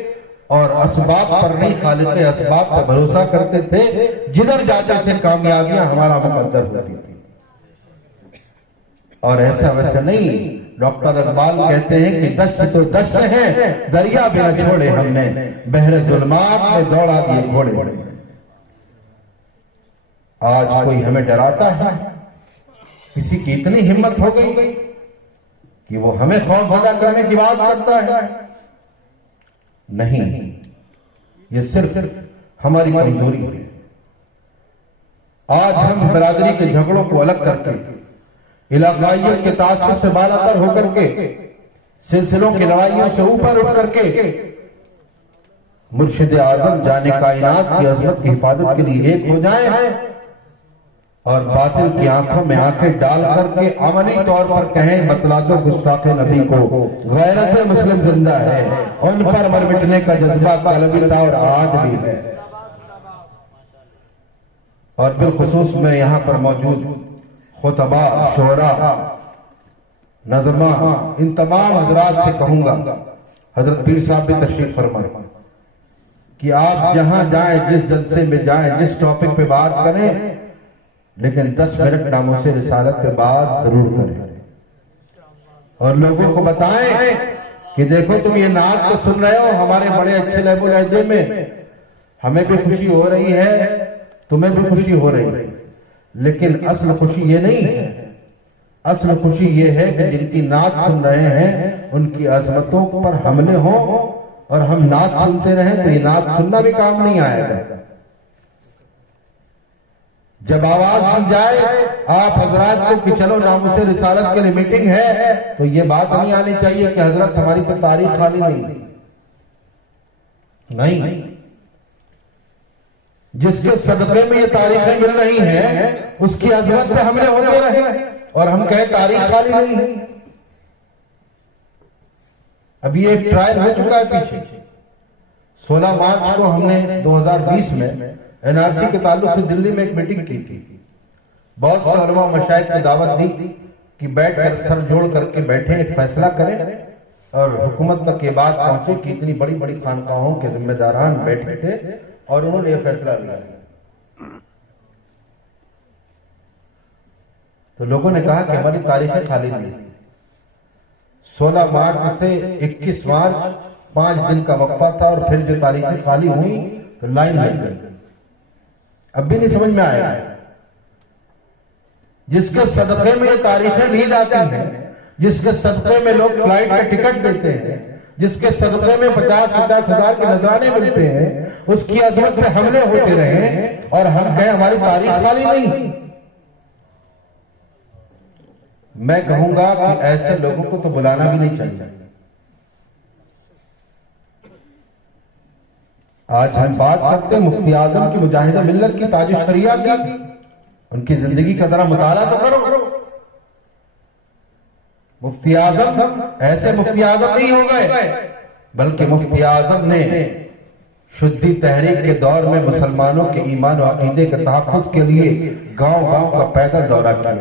اور اسباب پر نہیں، خالق اسباب پر بھروسہ کرتے تھے۔ جدھر جاتے تھے کامیابیاں ہمارا مقدر ہوتی تھی۔ اور ایسا ویسا نہیں، ڈاکٹر اقبال کہتے ہیں کہ دشت تو دشت ہے، دریا بھی نہ چھوڑے ہم نے، بحر ظلمات میں دوڑا دیے گھوڑے۔ آج کوئی ہمیں ڈراتا ہے، کسی کی اتنی ہمت ہو گئی کہ وہ ہمیں خوف زدہ کرنے کی بات کرتا ہے؟ نہیں، یہ صرف ہماری کمزوری ہے۔ آج ہم برادری کے جھگڑوں کو الگ کر کے، علاقائیت کے تعصب سے بالا تر ہو کر کے، سلسلوں کی لڑائیوں سے اوپر اٹھ کر کے، مرشد اعظم جان کائنات کی عظمت کی حفاظت کے لیے ایک ہو جائیں اور باطل کی آنکھوں میں آنکھیں ڈال کر کے عملی طور پر کہیں بتلا دو گستاخ نبی کو غیرت مسلم زندہ ہے، ان پر مر مٹنے کا جذبہ کل بھی تھا اور آج بھی ہے۔ اور بالخصوص میں یہاں پر موجود خطباء، شعراء، نظماء، ان تمام حضرات سے کہوں گا، حضرت پیر صاحب بھی تشریف فرمائیں، کہ آپ جہاں جائیں، جس جلسے میں جائیں، جس ٹاپک پہ بات کریں، لیکن 10 منٹ ناموس رسالت پہ بات ضرور کریں اور لوگوں کو بتائیں کہ دیکھو تم یہ نعت تو سن رہے ہو ہمارے بڑے اچھے لہب و لہجے میں، ہمیں بھی خوشی ہو رہی ہے، تمہیں بھی خوشی ہو رہی ہے، لیکن اصل خوشی یہ نہیں ہے۔ اصل خوشی یہ ہے کہ جن کی نعت سن رہے ہیں ان کی عظمتوں پر حملے ہوں اور ہم نعت سنتے رہیں تو یہ نعت سننا بھی کام نہیں آئے گا۔ جب آواز سن جائے آپ حضرات کو کہ چلو ناموس رسالت کے لیے میٹنگ ہے، تو یہ بات نہیں آنی چاہیے کہ حضرت ہماری تو تاریخ خالی نہیں۔ جس کے صدقے میں یہ تاریخیں مل رہی ہیں اس کی عظمت پہ حملے ہوتے رہے اور ہم کہیں تاریخ خالی نہیں۔ ابھی ایک ٹرائل ہو چکا ہے پیچھے، 16 مارچ کو ہم نے 2020 میں NRC کے تعلق سے دلی میں ایک میٹنگ کی تھی۔ بہت سے علماء و مشائخ کی دعوت دی کہ بیٹھ کر سر جوڑ کر کے بیٹھیں، ایک فیصلہ کریں، اور حکومت تک یہ بات پہنچے کہ اتنی بڑی بڑی خانقاہوں کے ذمہ داران بیٹھے تھے اور انہوں نے یہ فیصلہ لیا۔ تو لوگوں نے کہا کہ ہماری تاریخیں خالی نہیں۔ 16 مارچ سے 21 مارچ 5 دن کا وقفہ تھا اور پھر جو تاریخیں خالی ہوئی تو لائن لگ گئی۔ اب بھی نہیں سمجھ میں آیا۔ جس کے صدقے میں یہ تاریخیں لی جاتی ہیں، جس کے صدقے میں لوگ فلائٹ کا ٹکٹ دیتے ہیں، جس کے صدقے میں 50-50 ہزار کے نذرانے ملتے ہیں، اس کی عظمت پہ حملے ہوتے رہے اور ہم کہیں ہماری تاریخ خالی نہیں۔ میں کہوں گا کہ ایسے لوگوں کو تو بلانا بھی نہیں چاہیے۔ آج ہم بات کرتے ہیں مفتی اعظم کی مجاہدہ ملت کی، تاج شریعہ کی، ان کی زندگی کا ذرا مطالعہ تو کرو۔ مفتی اعظم ایسے مفتی اعظم نہیں ہو گئے، بلکہ مفتی اعظم نے شدی تحریک کے دور میں مسلمانوں کے ایمان و عقیدے کے تحفظ کے لیے گاؤں گاؤں کا پیدل دورہ کیا،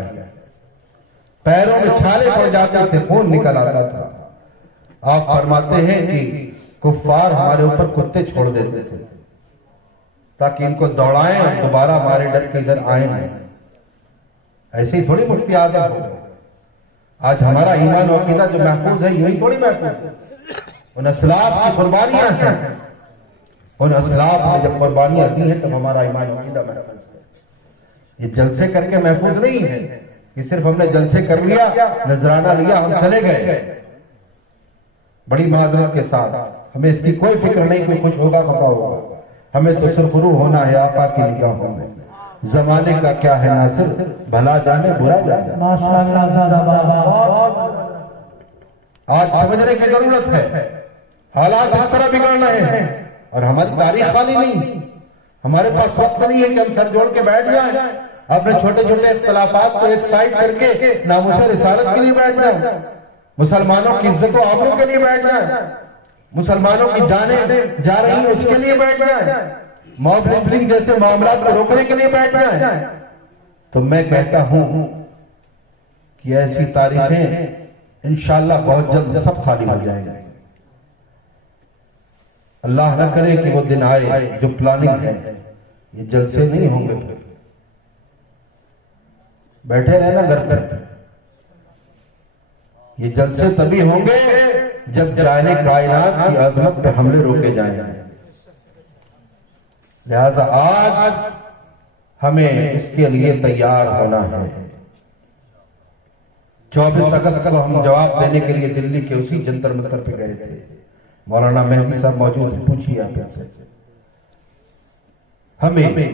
پیروں میں چھالے پڑ جاتے تھے، خون نکل آتا تھا۔ آپ فرماتے ہیں کہ کفار ہمارے اوپر کتے چھوڑ دیتے تھے تاکہ ان کو دوڑائیں اور دوبارہ ہمارے ڈر کے ادھر آئیں نہیں۔ ایسے ہی تھوڑی مفتی اعظم ہو۔ آج ہمارا ایمان و عقیدہ جو محفوظ ہے، یوں ہی تھوڑی محفوظ ہے، ان اسلاف کی قربانیاں ہیں، ان اسلاف نے جب قربانیاں دی ہیں تب ہمارا ایمان و عقیدہ محفوظ ہے۔ یہ جلسے کر کے محفوظ نہیں ہے کہ صرف ہم نے جلسے کر لیا، نذرانہ لیا، ہم چلے گئے۔ بڑی معذرت کے ساتھ ہمیں اس کی کوئی فکر نہیں، کوئی خوش ہوگا خفا ہوگا، ہمیں تو سرخرو ہونا ہے آقا کی نگاہوں میں۔ زمانے کا کیا ہے ناصر، بھلا جانے برا جانے۔ آج سمجھنے کی ضرورت ہے، حالات اس طرح بگڑ رہے ہیں اور ہماری تاریخ خالی نہیں، ہمارے پاس وقت نہیں ہے کہ ہم سر جوڑ کے بیٹھ جائیں، اپنے چھوٹے چھوٹے اختلافات کو ایک سائڈ کر کے ناموس رسالت کے لیے بیٹھ جائیں، مسلمانوں کی عزت و آبرو کے لیے بیٹھ جائیں، مسلمانوں کی جانیں جا رہی ہیں اس کے لیے بیٹھ جائیں، موب لنچنگ جیسے معاملات کو روکنے کے لیے بیٹھ جائیں۔ تو میں کہتا ہوں کہ ایسی تاریخیں انشاءاللہ بہت جلد سب خالی ہو جائیں گے۔ اللہ نہ کرے کہ وہ دن آئے جو پلاننگ ہے، یہ جلسے نہیں ہوں گے، پھر بیٹھے رہنا گھر پر، یہ جلسے تبھی ہوں گے جب جانے کائنات کی عظمت پہ حملے روکے جائیں گے۔ لہذا آج ہمیں اس کے لیے تیار ہونا ہے۔ 24 اگست کو ہم جواب دینے کے لیے دلی کے اسی جنتر منتر پہ گئے تھے، مولانا مہدی صاحب موجود ہیں، پوچھیے آپ سے۔ ہمیں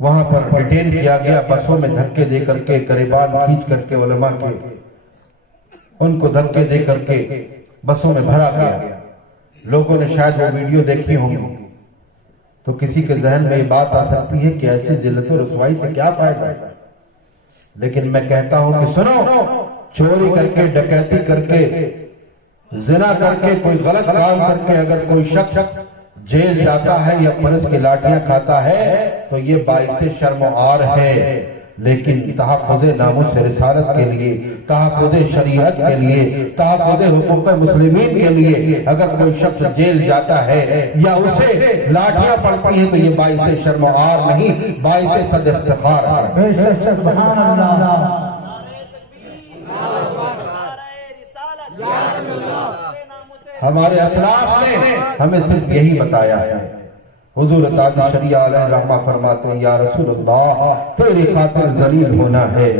وہاں پر ڈیٹین کیا گیا، بسوں میں دھکے دے کر کے، گریبان کھینچ کر کے علماء کے، ان کو دھکے دے کر کے بسوں میں بھرا گیا۔ لوگوں نے شاید وہ ویڈیو دیکھی ہوں تو کسی کے ذہن میں یہ بات آ سکتی ہے کہ ایسی ذلت و رسوائی سے کیا فائدہ ہے، لیکن میں کہتا ہوں کہ سنو، چوری کر کے، ڈکیتی کر کے، زنا کر کے، کوئی غلط کام کر کے اگر کوئی شخص جیل جاتا ہے یا پولیس کی لاٹیاں کھاتا ہے تو یہ باعث شرم و عار ہے، لیکن تحفظ ناموس رسالت کے لیے، تحفظ شریعت کے لیے، تحفظ حقوق مسلمین کے لیے اگر کوئی شخص جیل جاتا ہے یا اسے لاٹیاں پڑتی ہیں تو یہ باعث شرم و عار نہیں، باعث صد افتخار ہے۔ ہمارے اسلاف نے ہمیں صرف یہی بتایا ہے۔ حضور تاج شریعہ علیہ الرحمہ فرماتے ہیں، یا رسول اللہ تیری خاطر ذلیل ہونا ہے،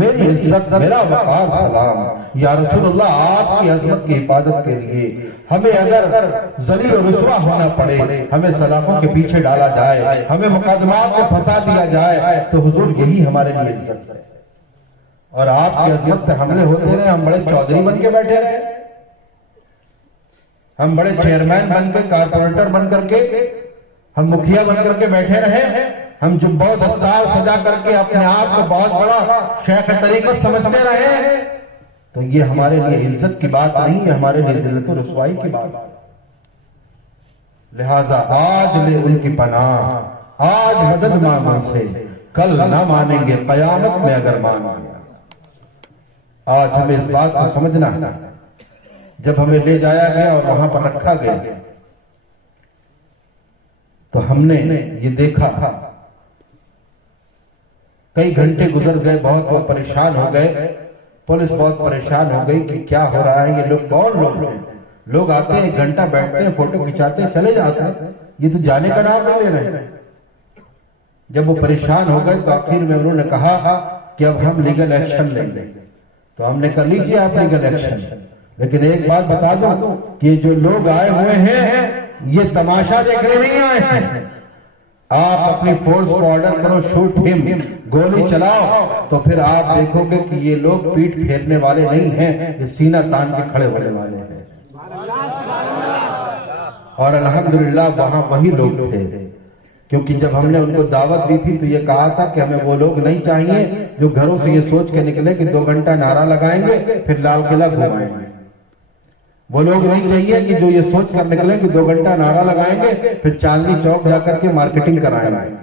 میری عزت میرا وقار سلام۔ یا رسول اللہ آپ کی عظمت کی حفاظت کے لیے ہمیں اگر ذلیل و رسوا ہونا پڑے، ہمیں سلاخوں کے پیچھے ڈالا جائے، ہمیں مقدمات کو پھنسا دیا جائے تو حضور یہی ہمارے لیے عزت ہے۔ اور آپ کی عظمت پہ حملے ہوتے رہے، ہم بڑے چودھری بن کے بیٹھے رہے، ہم بڑے چیئرمین بن کے، کارپوریٹر بن کر کے، ہم مکھیا بن کر کے بیٹھے رہے، ہم جو بہت دستار سجا کر کے اپنے آپ کو بہت بڑا شیخ طریقت سمجھتے رہے، تو یہ ہمارے لیے عزت کی بات نہیں ہے، ہمارے لیے ذلت و رسوائی کی بات ہے۔ لہذا آج لے ان کی پناہ، آج مدد مانگوں سے، کل نہ مانیں گے قیامت میں اگر مان گیا۔ آج ہمیں اس بات کو سمجھنا ہے، جب ہمیں لے جایا گیا اور وہاں پر رکھا گیا تو ہم نے یہ دیکھا، کئی گھنٹے گزر گئے، بہت وہ پریشان ہو گئے، پولیس بہت پریشان ہو گئی کہ کیا ہو رہا ہے، یہ لوگ کون لوگ ہیں؟ لوگ آتے ہیں، ایک گھنٹہ بیٹھتے ہیں، فوٹو کھچاتے ہیں، چلے جاتے ہیں، یہ تو جانے کا نام نہیں لے رہے۔ جب وہ پریشان ہو گئے تو آخر میں انہوں نے کہا کہ اب ہم لیگل ایکشن لیں گے، تو ہم نے کہا لیجیے آپ لیگل ایکشن، لیکن ایک بات بتا دوں کہ جو لوگ آئے ہوئے ہیں یہ تماشا دیکھنے نہیں آئے ہیں۔ آپ اپنی فورس کو آرڈر کرو، شوٹ ہم، گولی چلاؤ، تو پھر آپ دیکھو گے کہ یہ لوگ پیٹ پھیرنے والے نہیں ہیں، یہ سینہ تان کے کھڑے ہونے والے ہیں۔ اور الحمدللہ وہاں وہی لوگ تھے کیونکہ جب ہم نے ان کو دعوت دی تھی تو یہ کہا تھا کہ ہمیں وہ لوگ نہیں چاہیے جو گھروں سے یہ سوچ کے نکلے کہ 2 گھنٹہ نعرہ لگائیں گے پھر لال قلعہ گھمائیں گے. وہ لوگ نہیں چاہیے کہ جو یہ سوچ کر نکلے کہ 2 گھنٹہ نعرہ لگائیں گے پھر چاندنی چوک جا کر کے مارکیٹنگ کرائیں گے،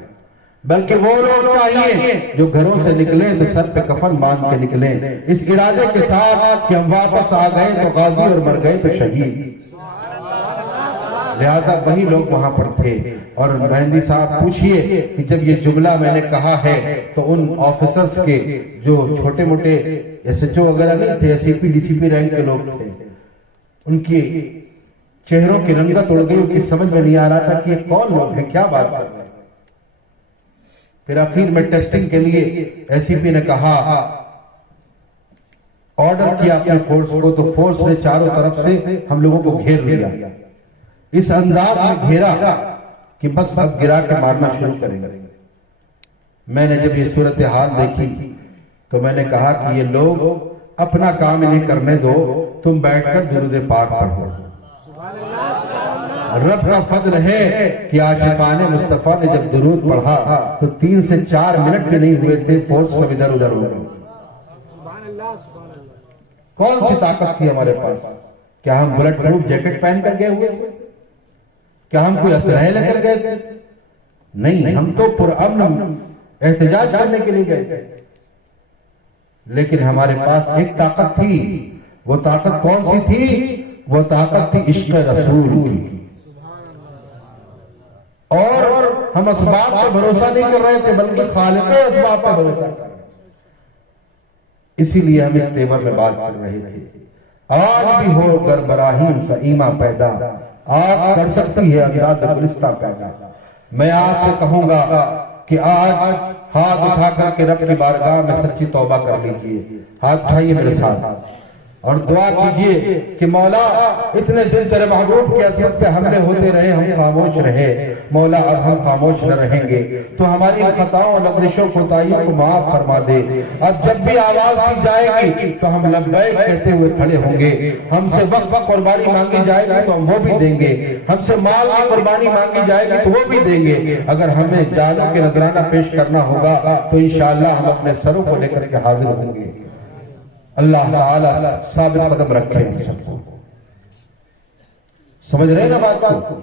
بلکہ وہ لوگ چاہیے جو گھروں سے نکلیں تو سر پہ کفن باندھ کے نکلیں اس ارادے کے ساتھ کہ ہم واپس آ گئے تو غازی اور مر گئے تو شہید. لہذا وہی لوگ وہاں پر تھے. اور مہندی صاحب پوچھئے کہ جب یہ جملہ میں نے کہا ہے تو ان آفیسرز کے جو چھوٹے موٹے ایس ایچ او وغیرہ نہیں تھے، S E P D C P rank کے لوگ تھے، ان کی چہروں کی رنگت اڑ گئی، ان کی سمجھ میں نہیں آ رہا تھا کہ یہ کون لوگ ہیں، کیا بات کر رہے ہیں. پھر آخر میں ٹیسٹنگ کے لیے ایس ای پی نے کہا، آرڈر کیا اپنے فورس کو، تو فورس نے چاروں طرف سے ہم لوگوں کو گھیر لیا، اس انداز میں گھیرا کہ بس اب گرا کے مارنا شروع کریں گے. میں نے جب یہ صورتحال دیکھی تو میں نے کہا کہ یہ لوگ اپنا کام انہیں کرنے دو، تم بیٹھ کر درود پاک پڑھو. رب کا فضل ہے کہ عاشقان مصطفیٰ نے جب درود پڑھا تو 3 سے 4 منٹ بھی نہیں ہوئے تھے فورس سب ادھر ادھر ہو گئے. کون سی طاقت تھی ہمارے پاس؟ کیا ہم بلٹ پروف جیکٹ پہن کر گئے ہوئے تھے؟ کیا ہم کوئی اسلحہ لے کر گئے تھے؟ نہیں، ہم تو پرامن احتجاج کرنے کے لیے گئے تھے. لیکن ہمارے پاس ایک طاقت تھی. وہ طاقت کون سی تھی؟ وہ طاقت تھی عشق رسول کی. اور ہم اسباب پہ بھروسہ نہیں کر رہے تھے بلکہ خالق اسباب پہ بھروسہ کر رہے تھے. اسی لیے ہم اس تیور میں بات کر رہے تھے. آج بھی ہو گر براہیم سا ایمہ پیدا، آج کر سکتی ہے انداز گلستہ پیدا. میں آپ سے کہوں گا کہ آج ہاتھ اٹھا کر کے رب کی بارگاہ میں سچی توبہ کر لیجئے. ہاتھ اٹھائیے میرے ساتھ اور دعا کیجئے کہ مولا اتنے دن تیرے محبوب کی عظمت پہ حملے ہوتے رہے، ہم خاموش رہے. مولا اب ہم خاموش نہ رہیں گے تو ہماری خطاؤں اور لغزشوں کوتاہیوں کو معاف فرما دے. اب جب بھی آواز دی جائے گی تو ہم لبیک کہتے ہوئے کھڑے ہوں گے. ہم سے وقت قربانی مانگی جائے گی تو ہم وہ بھی دیں گے. ہم سے مال کی قربانی مانگی جائے گی تو وہ بھی دیں گے. اگر ہمیں جانوں کے نذرانہ پیش کرنا ہوگا تو انشاءاللہ ہم اپنے سروں کو لے کر کے حاضر ہوں گے. اللہ تعالیٰ ثابت قدم رکھے ہم سب کو. سمجھ رہے نا بات کو؟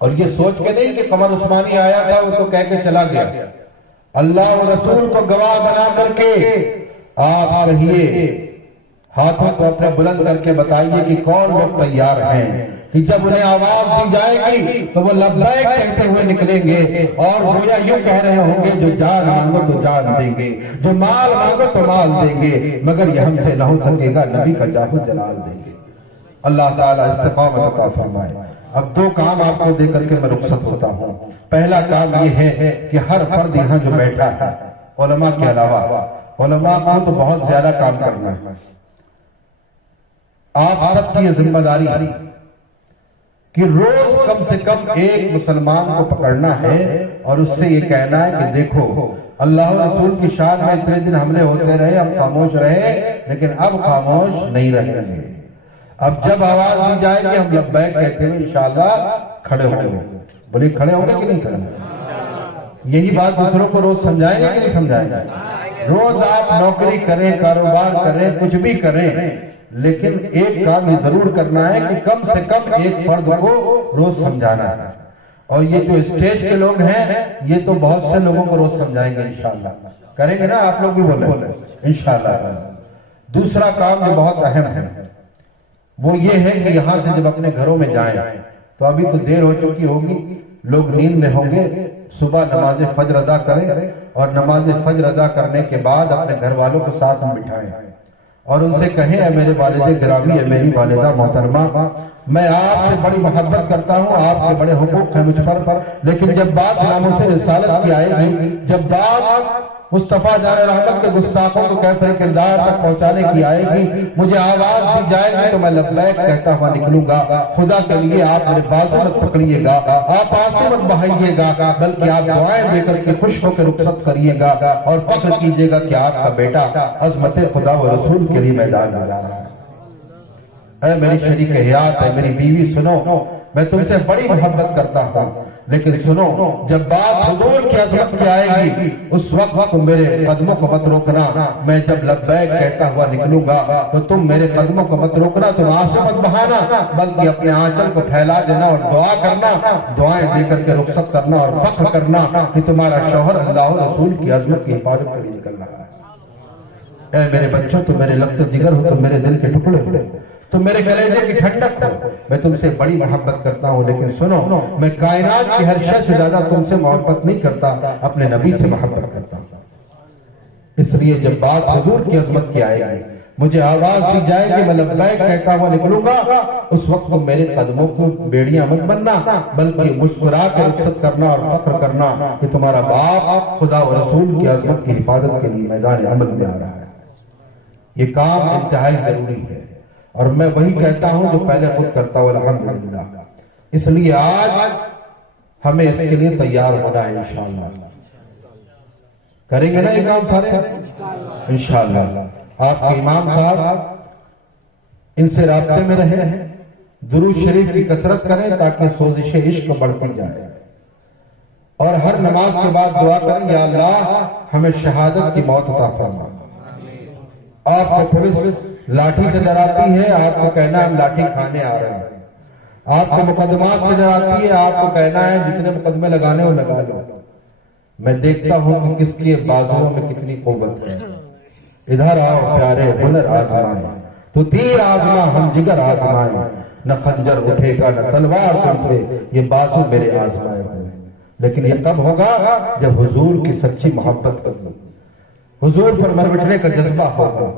اور یہ سوچ کے نہیں کہ قمر عثمانی آیا تھا وہ تو کہہ کے چلا گیا. اللہ و رسول کو گواہ بنا کر کے آپ کہیے، ہاتھوں کو اپنے بلند کر کے بتائیے کہ کون لوگ تیار ہیں کہ جب انہیں آواز دی جائے گی تو وہ لبیک کہتے ہوئے نکلیں گے اور گویا یوں کہہ رہے ہوں گے جو جان مانگو تو جان دیں گے، جو مال مانگو تو مال دیں گے، مگر یہ ہم سے نہ ہو سکے گا، نبی کا جاہ و جلال دیں گے. اللہ تعالیٰ استقامت عطا فرمائے. اب 2 کام آپ کو دے کر کے میں رخصت ہوتا ہوں. پہلا کام یہ ہے کہ ہر فرد یہاں جو بیٹھا ہے، علماء کے علاوہ علماء کو تو بہت زیادہ کام کرنا ہے. آپ سب کی یہ ذمہ داری کہ روز کم سے کم ایک مسلمان کو پکڑنا ہے اور اس سے یہ کہنا ہے کہ دیکھو اللہ و رسول کی شان میں اتنے دن حملے ہوتے رہے، ہم خاموش رہے، لیکن اب خاموش نہیں رہیں گے. اب جب آواز دی جائے گی ہم لبیک کہتے ہوئے انشاءاللہ کھڑے ہوں گے. بولے کھڑے ہوں گے کہ نہیں کھڑے ہوں گے؟ یہی بات دوسروں کو روز سمجھائیں گے کہ نہیں سمجھائیں گے؟ روز آپ نوکری کریں، کاروبار کریں، کچھ بھی کریں، لیکن ایک کام یہ ضرور کرنا ہے کہ کم سے کم ایک فرد کو روز سمجھانا ہے. اور یہ جو اسٹیج کے لوگ ہیں یہ تو بہت سے لوگوں کو روز سمجھائیں گے انشاءاللہ. کریں گے نا؟ آپ لوگ بھی بولیں انشاءاللہ. دوسرا کام جو بہت اہم ہے وہ یہ ہے کہ یہاں سے جب اپنے گھروں میں جائیں تو ابھی تو دیر ہو چکی ہوگی، لوگ نیند میں ہوں گے، صبح نماز فجر ادا کریں اور نماز فجر ادا کرنے کے بعد اپنے گھر والوں کو ساتھ میں بٹھائیں اور ان سے کہیں اے میرے والد گرامی، اے میری والدہ محترمہ، میں آپ سے بڑی محبت کرتا ہوں، آپ کے بڑے حقوق ہیں مجھ پر، لیکن جب بات ناموس رسالت کی آئے گی، جب بات مصطفیٰ جان رحمت کے گستاخوں کو کیفر کردار تک پہنچانے کی آئے گی، مجھے آواز دی جائے گی تو میں لبیک کہتا ہوا نکلوں گا. خدا کے لیے آپ میرے بازو مت پکڑیے گا، آپ آنسو مت بہائیے گا، بلکہ آپ دعائیں دے کر کے خوش ہو کے رخصت کریے گا اور فخر کیجیے گا کہ آپ کا بیٹا عظمت خدا و رسول کے لیے میدان میں جا رہا ہے. اے میری شریک حیات، اے میری بیوی، سنو، میں تم سے بڑی محبت کرتا ہوں، لیکن سنو، جب بات حضور کی عظمت کی آئے گی اس وقت تم میرے قدموں کو مت روکنا. میں جب لبیک کہتا ہوا نکلوں گا تو تم میرے قدموں کو مت روکنا، تم آنسو مت بہانا، بلکہ اپنے آنچل کو پھیلا دینا اور دعا کرنا، دعائیں دے کر کے رخصت کرنا اور فخر کرنا کہ تمہارا شوہر اللہ رسول کی عظمت کی حفاظت کے لیے نکل رہا ہے. اے میرے بچوں، تم میرے لخت جگر ہو، تم میرے دل کے ٹکڑے ہو، تم میرے کلیجے کی ٹھنڈک ہو. میں تم سے بڑی محبت کرتا ہوں، لیکن سنو، میں کائنات کی ہر شے سے زیادہ تم سے محبت نہیں کرتا، اپنے نبی سے محبت کرتا ہوں. اس لیے جب بات حضور کی عظمت کی آئے گی، مجھے آواز دی جائے کہ میں لبیک کہتا ہوا نکلوں گا، اس وقت تم میرے قدموں کو بیڑیاں مت بننا، بلکہ مسکرا کے رخصت کرنا اور فخر کرنا کہ تمہارا باپ خدا و رسول کی عظمت کی حفاظت کے لیے میدان عمل میں آ رہا ہے. یہ کام انتہائی ضروری ہے، اور میں وہی کہتا ہوں جو پہلے خود کرتا ہوں، الحمدللہ. اس لیے آج ہمیں اس کے لیے تیار ہونا ہے. انشاءاللہ کریں گے نا یہ کام سارے انشاءاللہ. آپ کے امام صاحب ان سے رابطے میں رہیں، درود شریف کی کثرت کریں تاکہ سوزش عشق بڑھتی جائے، اور ہر نماز کے بعد دعا کریں، یا اللہ ہمیں شہادت کی موت عطا فرما. آپ کو پولیس لاٹھی سے ڈراتی ہے، آپ کو کہنا ہے ہم لاٹھی کھانے آ رہے ہیں. آپ کو مقدمات سے ڈراتی ہے، آپ کو کہنا ہے جتنے مقدمے لگانے ہو لگا لو. میں دیکھتا ہوں کہ کس کی بازوؤں میں کتنی قوت ہے. ادھر آؤ پیارے، ہنر آزمائیں، تو تیر آزما ہم جگر آزمائیں، نہ خنجر اٹھے گا نہ تلوار تم سے، یہ بازو میرے آزمائے ہوئے. لیکن یہ کب ہوگا؟ جب حضور کی سچی محبت کرو، حضور پر مر مٹنے کا جذبہ ہوگا.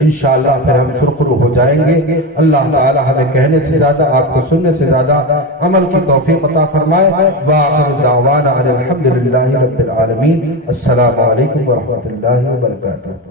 انشاءاللہ پھر ہم سرخرو ہو جائیں گے. اللہ تعالی ہمیں کہنے سے زیادہ، آپ کو سننے سے زیادہ عمل کی توفیق عطا فرمائے. وآخر دعوانا الحمدللہ رب العالمین. السلام علیکم ورحمۃ اللہ وبرکاتہ.